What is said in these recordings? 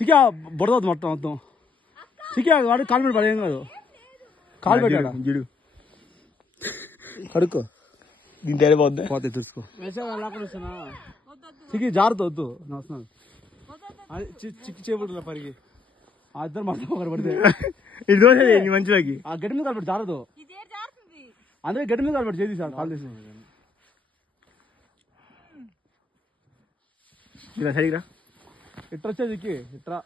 చిక్కా బుడదవుతుంది మొత్తం చిక్కా వాడు కాలు మీద పడేం కాదు కాలు పెట్టాడా జిడు కడుక్కో దీని తేడా పోద్ది పోతే తెలుసుకో చిక్కి జాగ్రత్త వద్దు నా వస్తున్నాను చిక్కి చేపడుతున్నా పరిగి ఆ ఇద్దరు మాత్రం ఒకరు పడితే ఇది దోసేది నీ మంచిలోకి ఆ గడ్డి మీద కలపెట్టి జారదు అందుకే గడ్డి మీద కలపెట్టి చేసి సార్ కాల్ చేసి ఇలా సరిగ్గా ఇట్రా వచ్చా చిక్కి ఇట్రా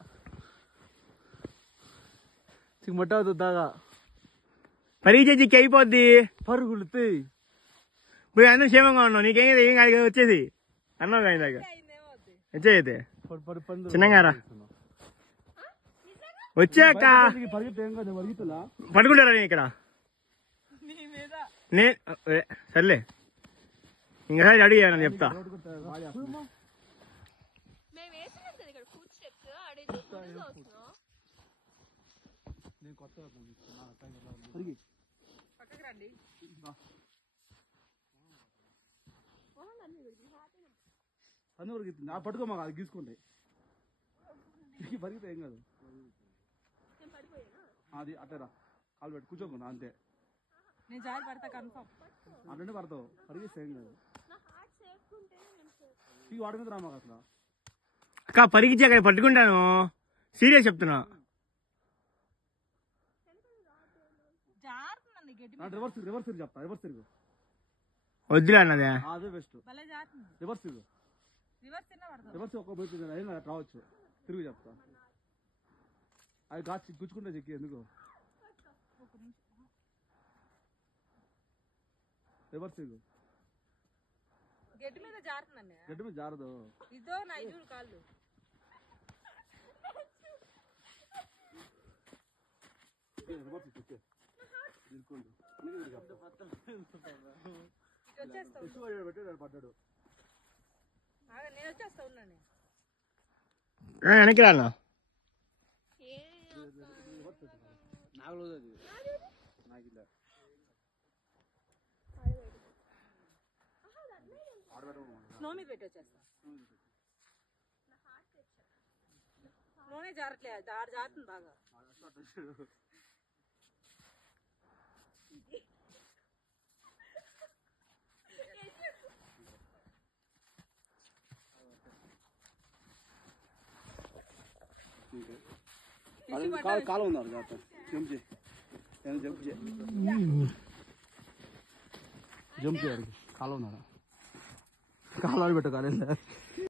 చిక్కి మట్ట అవుతుంది దాగా పరీక్ష చిక్కి అయిపోద్ది పరుగులుతాయి ఇప్పుడు అందరూ క్షేమంగా ఉన్నావు నీకేం ఏం కాదు వచ్చేది అన్నావు కానీ దాకా వచ్చేది చిన్నగా రా వచ్చాక పడుకుంటారా నేను ఇక్కడ సర్లే ఇంకోసారి అడిగాను చెప్తా పట్టుకో మాకు అది గీసుకుంటాయి పరిగితే ఏం కాదు అది అట్టరా కాలు పెట్టి కూర్చోకుండా అంతే అట్లంటే పడతావు పరిగిస్తే ఏం కాదు వాడి మీద రామాక అసలు అక్క పరిగించాక పట్టుకుంటాను సీరియస్ చెప్తున్నా రివర్స్ చెప్తా రివర్స్ తిరుగు వద్దులే అన్నదే అదే బెస్ట్ రివర్స్ తిరుగు రివర్స్ ఒక్క పోతుంది రావచ్చు తిరుగు చెప్తా అది కాచి గుచ్చుకుంటే చెక్కి ఎందుకు రివర్స్ తిరుగు గడ్డి మీద జారదు ఇదో నా చూడు కాళ్ళు పడ్డాడు నేను వచ్చేస్తా ఉన్నాను వెనక్కి రానా స్నో మీద పెట్టి వచ్చేస్తా స్నోనే జారట్లేదు జారుతుంది బాగా కాలం ఉన్నారు జంప్ చేయాలి కాలం ఉన్నాడు కాలం పెట్టు కాలేదు